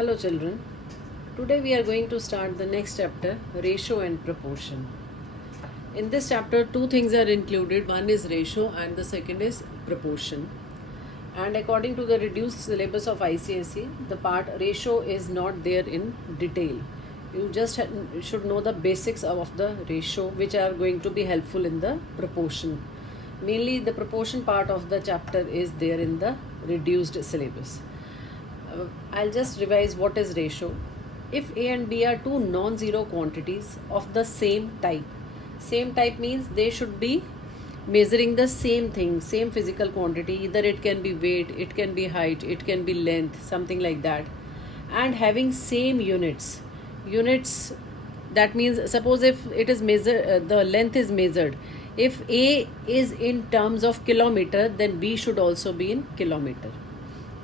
Hello children. Today we are going to start the next chapter, ratio and proportion. In this chapter two things are included. One is ratio and the second is proportion. And according to the reduced syllabus of ICSE, the part ratio is not there in detail. You just should know the basics of the ratio, which are going to be helpful in the proportion. Mainly the proportion part of the chapter is there in the reduced syllabus. I'll just revise what is ratio. If A and B are two non-zero quantities of the same type means they should be measuring the same thing, same physical quantity. Either it can be weight, it can be height, it can be length, something like that, and having same units. That means suppose if it is measured, the length is measured. If A is in terms of kilometer, then B should also be in kilometer,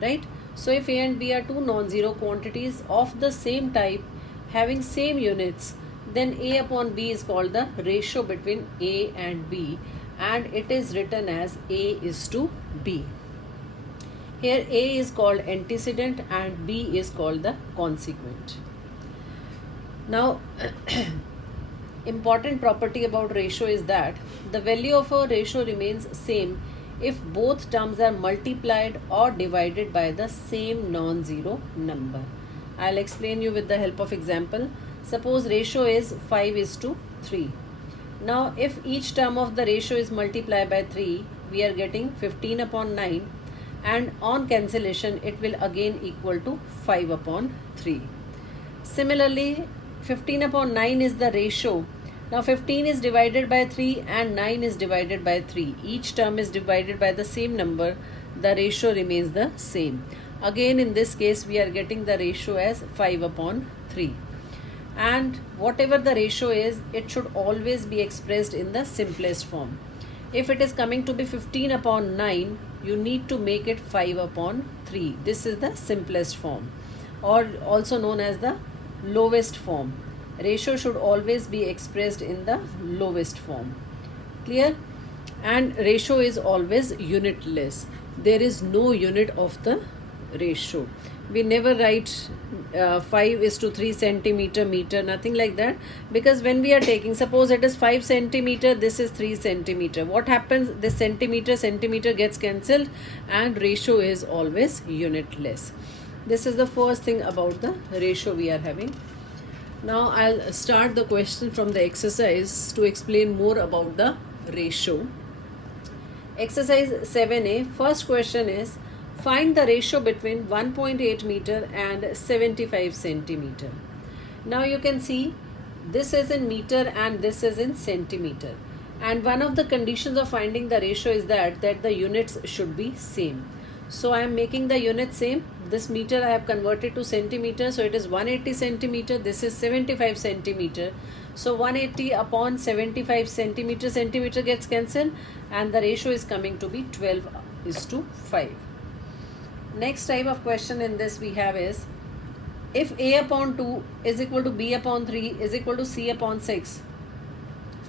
right? So if A and B are two non-zero quantities of the same type having same units, then A upon B is called the ratio between A and B, and it is written as A is to B. Here A is called antecedent and B is called the consequent. Now important property about ratio is that the value of a ratio remains same if both terms are multiplied or divided by the same non-zero number. I'll explain you with the help of example. Suppose ratio is 5:3. Now if each term of the ratio is multiplied by 3, we are getting 15 upon 9, and on cancellation it will again equal to 5 upon 3. Similarly, 15 upon 9 is the ratio. Now 15 is divided by 3 and 9 is divided by 3. Each term is divided by the same number. The ratio remains the same. Again in this case we are getting the ratio as 5 upon 3. And whatever the ratio is, it should always be expressed in the simplest form. If it is coming to be 15 upon 9, you need to make it 5 upon 3. This is the simplest form, or also known as the lowest form. Ratio should always be expressed in the lowest form. Clear? And ratio is always unitless. There is no unit of the ratio. We never write 5:3 centimeter meter, nothing like that, because when we are taking, suppose it is 5 centimeter, this is 3 centimeter. What happens? This centimeter gets cancelled and ratio is always unitless. This is the first thing about the ratio we are having. Now I'll start the question from the exercise to explain more about the ratio. Exercise 7a, first question is, find the ratio between 1.8 meter and 75 centimeter. Now you can see this is in meter and this is in centimeter. And one of the conditions of finding the ratio is that the units should be same. So I am making the unit same. This meter I have converted to centimeter, so it is 180 centimeter. This is 75 centimeter. So 180 upon 75 centimeter, centimeter gets cancelled, and the ratio is coming to be 12:5. Next type of question in this we have is, if A upon 2 is equal to B upon 3 is equal to C upon 6,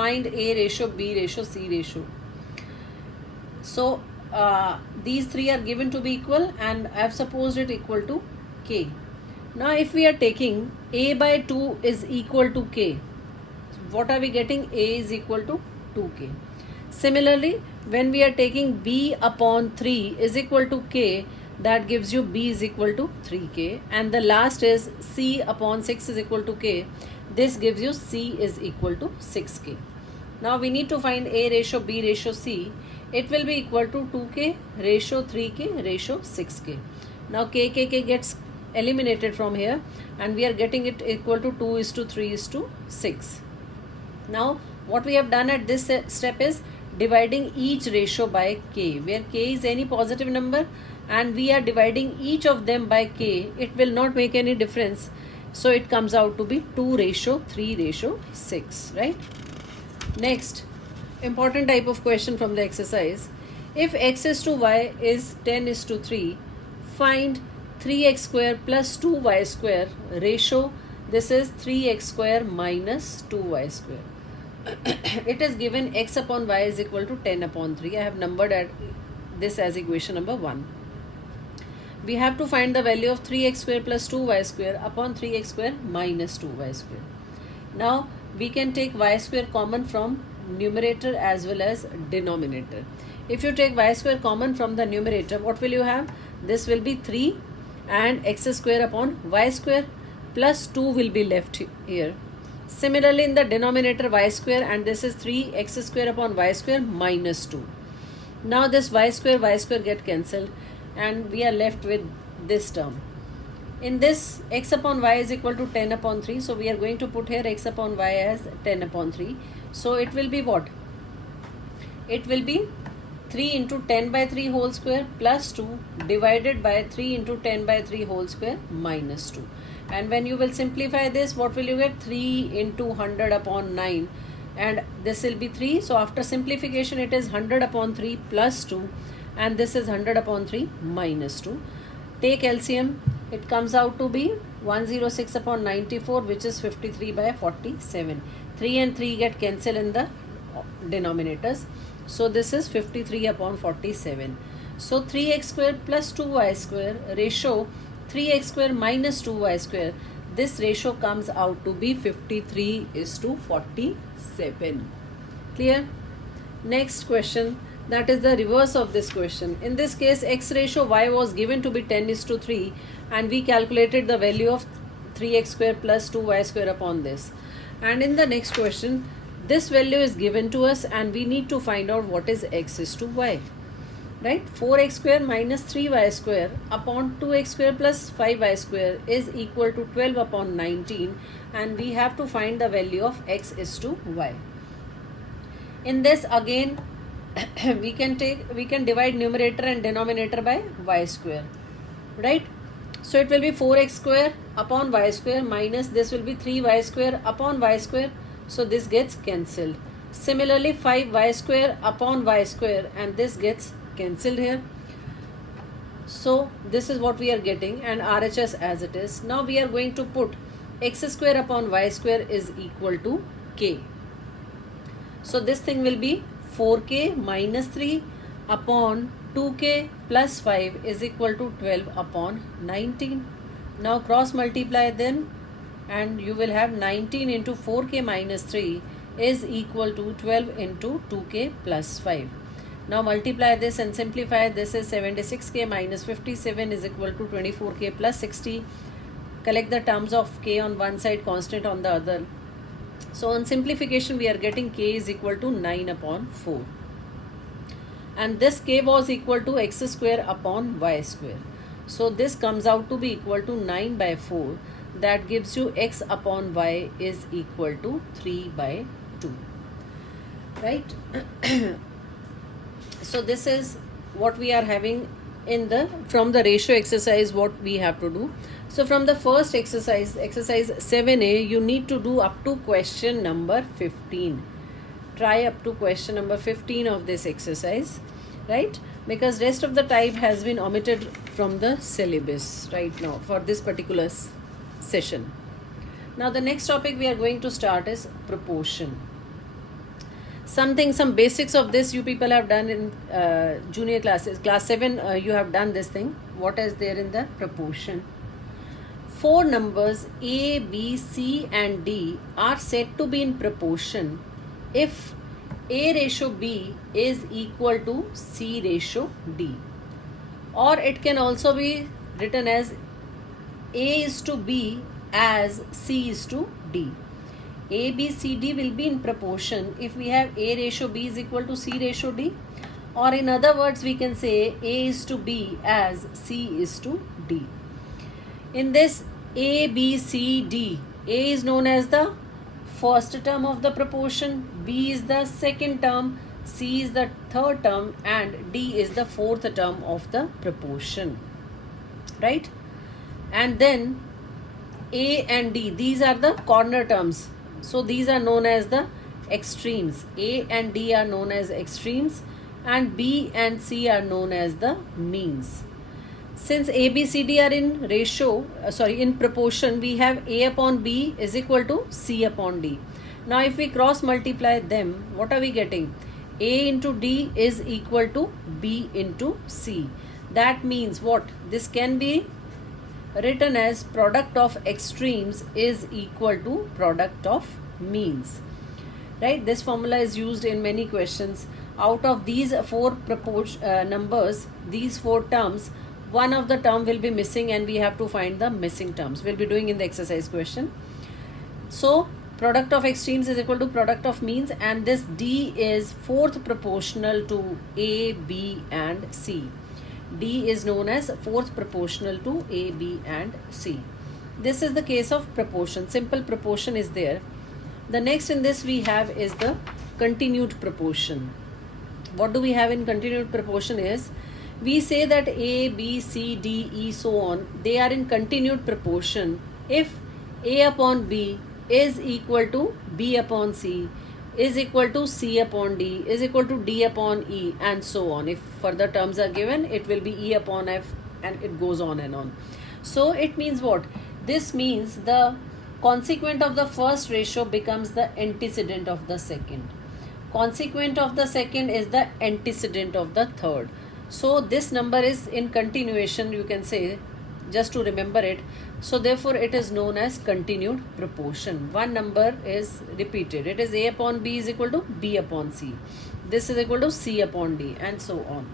find A ratio, B ratio, C ratio. So these three are given to be equal and I have supposed it equal to K. Now if we are taking A by 2 is equal to K, what are we getting? A is equal to 2K. Similarly, when we are taking B upon 3 is equal to K, that gives you B is equal to 3K, and the last is C upon 6 is equal to K. This gives you C is equal to 6K. Now we need to find A ratio, B ratio, C. It will be equal to 2K ratio 3K ratio 6K. Now K gets eliminated from here and we are getting it equal to 2:3:6. Now what we have done at this step is dividing each ratio by K, where K is any positive number and we are dividing each of them by K. It will not make any difference. So it comes out to be 2:3:6, right? Next, important type of question from the exercise. If x is to y is 10:3, find 3x square plus 2y square ratio. This is 3x square minus 2y square. It is given x upon y is equal to 10 upon 3. I have numbered at this as equation number 1. we have to find the value of 3x square plus 2y square upon 3x square minus 2y square. Now we can take y square common from numerator as well as denominator. If you take y square common from the numerator, what will you have? This will be 3 and x square upon y square plus 2 will be left here. Similarly, in the denominator y square, and this is 3 x square upon y square minus 2. Now this y square get cancelled and we are left with this term. In this, x upon y is equal to 10 upon 3. So we are going to put here x upon y as 10 upon 3. So it will be what? It will be 3 into 10 by 3 whole square plus 2 divided by 3 into 10 by 3 whole square minus 2. And when you will simplify this, what will you get? 3 into 100 upon 9. And this will be 3. So after simplification, it is 100 upon 3 plus 2. And this is 100 upon 3 minus 2. Take LCM. It comes out to be 106 upon 94, which is 53 by 47. 3 and 3 get cancelled in the denominators. So this is 53 upon 47. So 3x square plus 2y square ratio 3x square minus 2y square. This ratio comes out to be 53:47. Clear? Next question. That is the reverse of this question. In this case, x ratio y was given to be 10:3 and we calculated the value of 3x square plus 2y square upon this. And in the next question, this value is given to us and we need to find out what is x is to y. Right? 4x square minus 3y square upon 2x square plus 5y square is equal to 12 upon 19, and we have to find the value of x is to y. In this again, we can divide numerator and denominator by y square. Right? So it will be 4x square upon y square minus this will be 3y square upon y square. So this gets cancelled. Similarly, 5y square upon y square, and this gets cancelled here. So this is what we are getting, and RHS as it is. Now we are going to put x square upon y square is equal to k. So this thing will be 4k minus 3 upon 2k plus 5 is equal to 12 upon 19. Now cross multiply them and you will have 19 into 4k minus 3 is equal to 12 into 2k plus 5. Now multiply this and simplify. This is 76k minus 57 is equal to 24k plus 60. Collect the terms of k on one side, constant on the other. So on simplification, we are getting k is equal to 9 upon 4. And this k was equal to x square upon y square. So this comes out to be equal to 9 by 4. That gives you x upon y is equal to 3 by 2. Right? So this is what we are having in from the ratio exercise, what we have to do. So from the first exercise 7a, you need to do up to question number 15. Try up to question number 15 of this exercise, right? Because rest of the type has been omitted from the syllabus right now for this particular session. Now the next topic we are going to start is proportion. Some basics of this you people have done in junior classes. Class 7 you have done this thing. What is there in the proportion? 4 numbers A, B, C and D are said to be in proportion if A ratio B is equal to C ratio D. Or it can also be written as A is to B as C is to D. A, B, C, D will be in proportion if we have A ratio B is equal to C ratio D. Or in other words, we can say A is to B as C is to D. In this A, B, C, D, A is known as the first term of the proportion, B is the second term, C is the third term and D is the fourth term of the proportion. Right? And then A and D, these are the corner terms. So these are known as the extremes. A and D are known as extremes and B and C are known as the means. Since A, B, C, D are in in proportion, we have A upon B is equal to C upon D. Now if we cross multiply them, what are we getting? A into D is equal to B into C. that means what? This can be written as product of extremes is equal to product of means, right? This formula is used in many questions. Out of these four numbers, these four terms, one of the term will be missing and we have to find the missing terms. We'll be doing in the exercise question. So product of extremes is equal to product of means, and this D is fourth proportional to A, B and C. D is known as fourth proportional to A, B and C. This is the case of proportion. Simple proportion is there. The next in this we have is the continued proportion. What do we have in continued proportion is, we say that A, B, C, D, E, so on, they are in continued proportion if A upon B is equal to B upon C, is equal to C upon D, is equal to D upon E, and so on. If further terms are given, it will be E upon F, and it goes on and on. So it means what? This means the consequent of the first ratio becomes the antecedent of the second. Consequent of the second is the antecedent of the third. So this number is in continuation, you can say, just to remember it. So therefore it is known as continued proportion. One number is repeated. It is A upon B is equal to B upon C. This is equal to C upon D, and so on.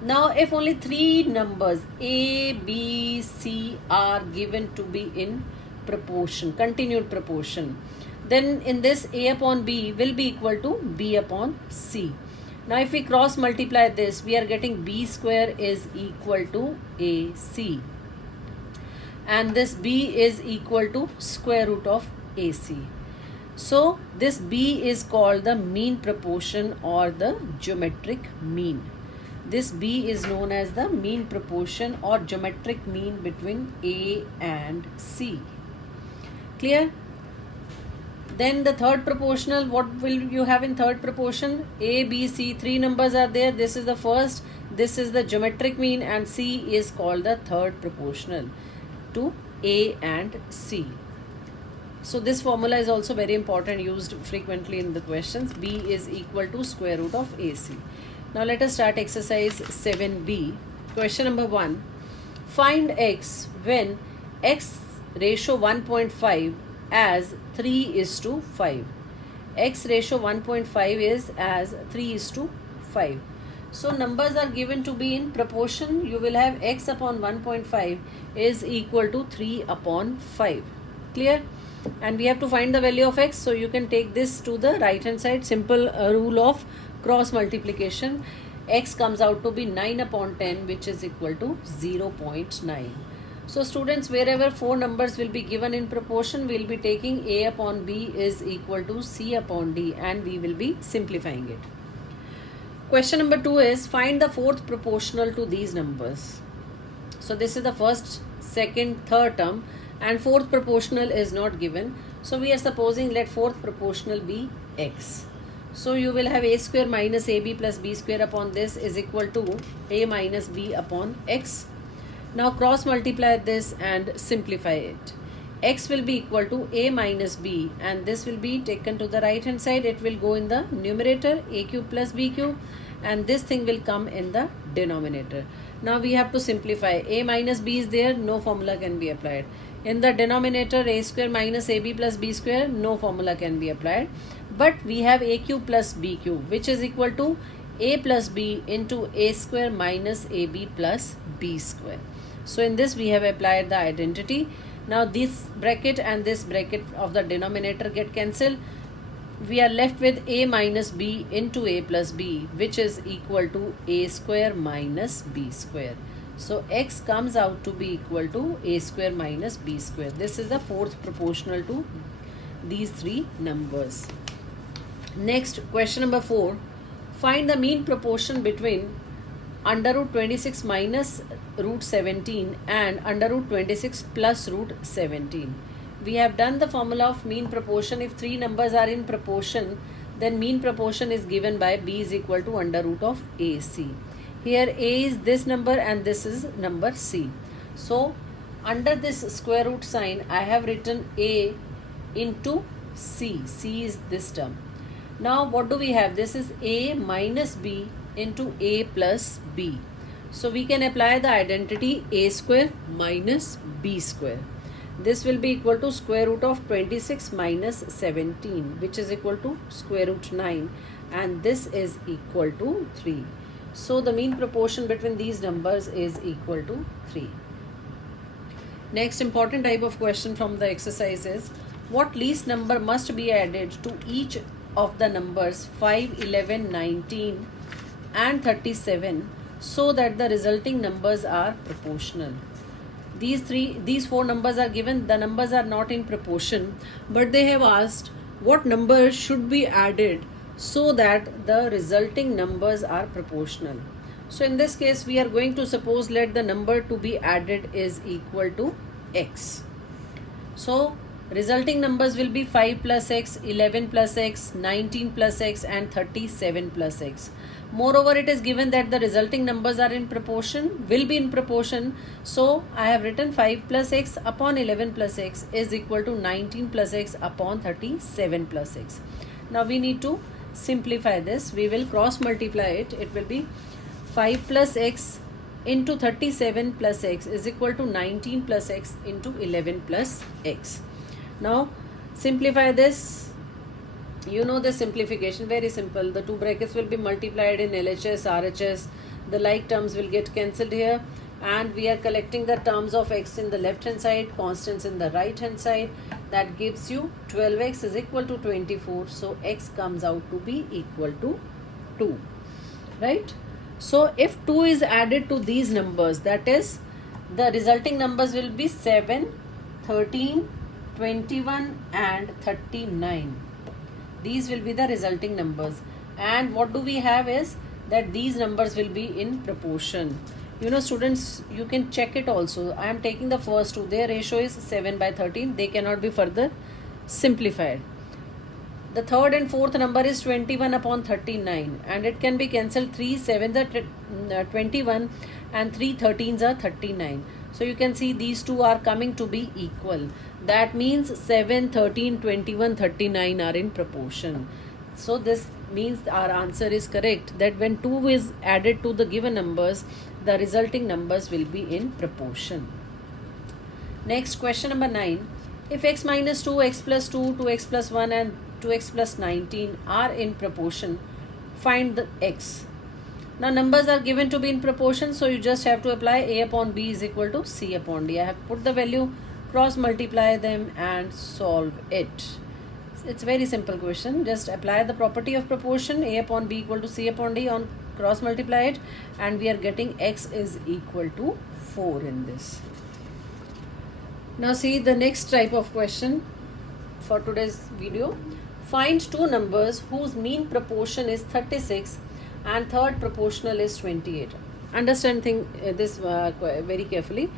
Now if only three numbers A, B, C are given to be in proportion, continued proportion, then in this A upon B will be equal to B upon C. Now if we cross multiply this, we are getting B square is equal to AC, and this B is equal to square root of AC. So this B is called the mean proportion or the geometric mean. This B is known as the mean proportion or geometric mean between A and C. Clear? Then the third proportional, what will you have in third proportion? A, B, C, three numbers are there. This is the first, this is the geometric mean, and C is called the third proportional to A and C. So this formula is also very important, used frequently in the questions. B is equal to square root of AC. Now let us start exercise 7B. Question number 1. Find X when X ratio 1.5 as 3:5. X ratio 1.5 is as 3:5. So numbers are given to be in proportion. You will have X upon 1.5 is equal to 3 upon 5. Clear? And we have to find the value of X. So you can take this to the right hand side. Simple rule of cross multiplication. X comes out to be 9 upon 10, which is equal to 0.9. So students, wherever four numbers will be given in proportion, we will be taking A upon B is equal to C upon D, and we will be simplifying it. Question number 2 is, find the fourth proportional to these numbers. So this is the first, second, third term, and fourth proportional is not given. So we are supposing let fourth proportional be X. So you will have A square minus AB plus B square upon this is equal to A minus B upon X. Now cross multiply this and simplify it. X will be equal to A minus B, and this will be taken to the right hand side. It will go in the numerator, A cube plus B cube, and this thing will come in the denominator. Now we have to simplify. A minus B is there, no formula can be applied. In the denominator, A square minus AB plus B square, no formula can be applied. But we have A cube plus B cube, which is equal to A plus B into A square minus AB plus B square. So in this we have applied the identity. Now this bracket and this bracket of the denominator get cancelled. We are left with A minus B into A plus B, which is equal to A square minus B square. So X comes out to be equal to A square minus B square. This is the fourth proportional to these three numbers. Next, question number 4. Find the mean proportion between under root 26 minus root 17 and under root 26 plus root 17. We have done the formula of mean proportion. If three numbers are in proportion, then mean proportion is given by B is equal to under root of AC. Here A is this number and this is number C. So under this square root sign, I have written A into C. C is this term. Now what do we have? This is A minus B into A plus B. So we can apply the identity a square minus b square. This will be equal to square root of 26 minus 17, which is equal to square root 9, and this is equal to 3. So the mean proportion between these numbers is equal to 3. Next important type of question from the exercise is, what least number must be added to each of the numbers 5, 11, 19 and 37 so that the resulting numbers are proportional? These four numbers are given. The numbers are not in proportion, but they have asked what number should be added so that the resulting numbers are proportional. So in this case, we are going to suppose let the number to be added is equal to x. So resulting numbers will be 5 plus x, 11 plus x, 19 plus x and 37 plus x. Moreover, it is given that the resulting numbers are in proportion, will be in proportion. So I have written 5 plus x upon 11 plus x is equal to 19 plus x upon 37 plus x. Now we need to simplify this. We will cross multiply it. It will be 5 plus x into 37 plus x is equal to 19 plus x into 11 plus x. Now simplify this. You know the simplification, very simple. The two brackets will be multiplied in LHS, RHS. The like terms will get cancelled here, and we are collecting the terms of x in the left hand side, constants in the right hand side. That gives you 12x is equal to 24. So x comes out to be equal to 2, right? So if 2 is added to these numbers, that is the resulting numbers will be 7, 13, 21 and 39. These will be the resulting numbers, and what do we have is that these numbers will be in proportion. You know students, you can check it also. I am taking the first two. Their ratio is 7 by 13. They cannot be further simplified. The third and fourth number is 21 upon 39, and it can be cancelled. 3 7s are 21 and 3 13s are 39. So you can see these two are coming to be equal. That means 7, 13, 21, 39 are in proportion. So this means our answer is correct, that when 2 is added to the given numbers, the resulting numbers will be in proportion. Next, question number 9. If x minus 2, x plus 2, 2x plus 1 and 2x plus 19 are in proportion, find the x. Now numbers are given to be in proportion, so you just have to apply a upon b is equal to c upon d. I have put the value, cross multiply them and solve it. It's very simple question. Just apply the property of proportion, a upon b equal to c upon d, on cross multiply it, and we are getting x is equal to 4 in this. Now see the next type of question for today's video. Find two numbers whose mean proportion is 36 and third proportional is 28. Understand this very carefully.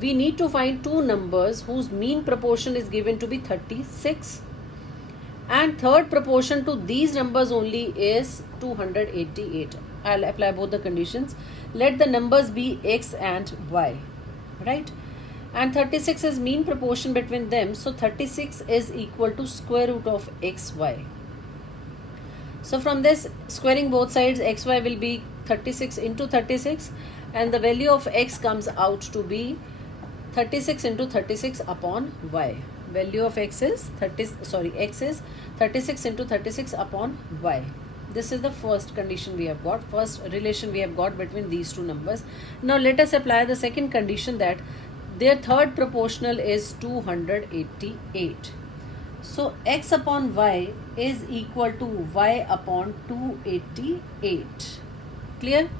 We need to find two numbers whose mean proportion is given to be 36 and third proportion to these numbers only is 288. I'll apply both the conditions. Let the numbers be x and y, right? And 36 is mean proportion between them, so 36 is equal to square root of xy. So from this, squaring both sides, xy will be 36 into 36, and the value of x comes out to be 36 into 36 upon y. Value of x is x is 36 into 36 upon y. This is the first condition we have got, first relation we have got between these two numbers. Now let us apply the second condition, that their third proportional is 288. So x upon y is equal to y upon 288. Clear?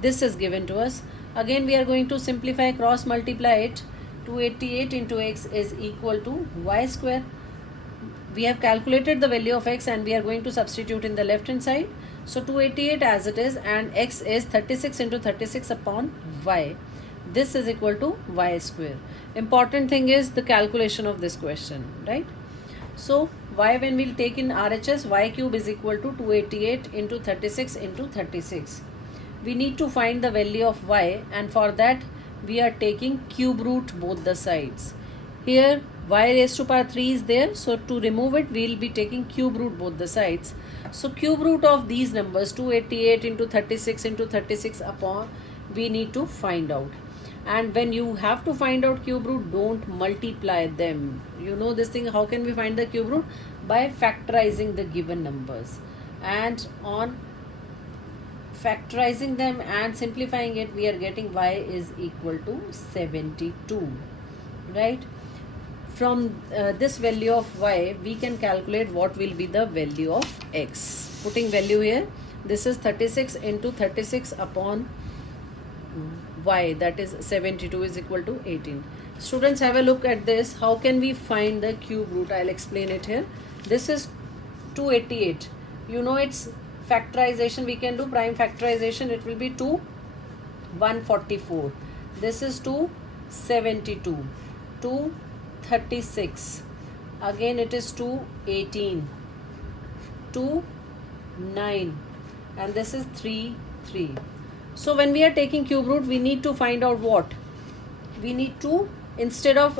This is given to us. Again we are going to simplify, cross multiply it. 288 into x is equal to y square. We have calculated the value of x and we are going to substitute in the left hand side. So 288 as it is, and x is 36 into 36 upon y. This is equal to y square. Important thing is the calculation of this question, right? So y, when we'll take in RHS, y cube is equal to 288 into 36 into 36. We need to find the value of y, and for that we are taking cube root both the sides. Here y raised to power 3 is there, so to remove it we will be taking cube root both the sides. So cube root of these numbers 288 into 36 upon we need to find out. And when you have to find out cube root, don't multiply them. You know this thing, how can we find the cube root? By factorizing the given numbers. And on factorizing them and simplifying it, we are getting y is equal to 72, right? From this value of y, we can calculate what will be the value of x. Putting value here, this is 36 into 36 upon y, that is 72 is equal to 18. Students, have a look at this. How can we find the cube root? I'll explain it here. This is 288. You know its factorization, we can do prime factorization. It will be 2 144. This is 272. 236. Again it is 218. 2 9. And this is 3 3. So when we are taking cube root, we need to find out what? We need to, instead of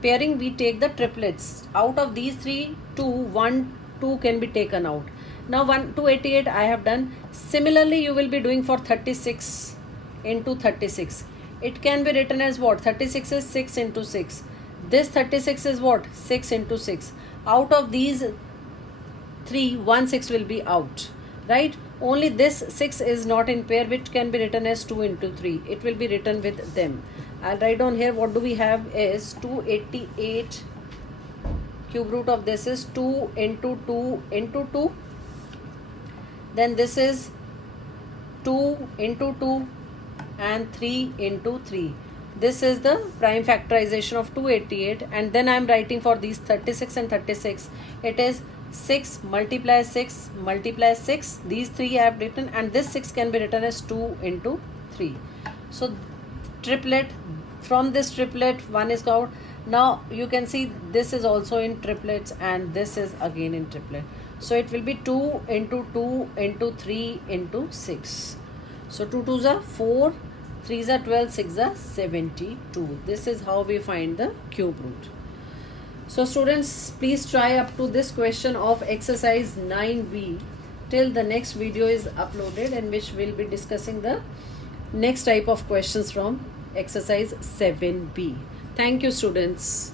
pairing, we take the triplets. Out of these three, 2, 1, 2 can be taken out. Now 288 I have done. Similarly, you will be doing for 36 into 36. It can be written as what? 36 is 6 into 6. This 36 is what? 6 into 6. Out of these 3, 1 6 will be out. Right? Only this 6 is not in pair, which can be written as 2 into 3. It will be written with them. I'll write down here what do we have is 288. Cube root of this is 2 into 2 into 2. Then this is 2 into 2 and 3 into 3. This is the prime factorization of 288. And then I am writing for these 36 and 36. It is 6 multiply 6 multiply 6. These 3 I have written, and this 6 can be written as 2 into 3. So triplet, from this triplet 1 is out. Now you can see this is also in triplets and this is again in triplet. So it will be 2 into 2 into 3 into 6. So 2 2s are 4, 3s are 12, 6s are 72. This is how we find the cube root. So students, please try up to this question of exercise 9B till the next video is uploaded, in which we'll be discussing the next type of questions from exercise 7B. Thank you, students.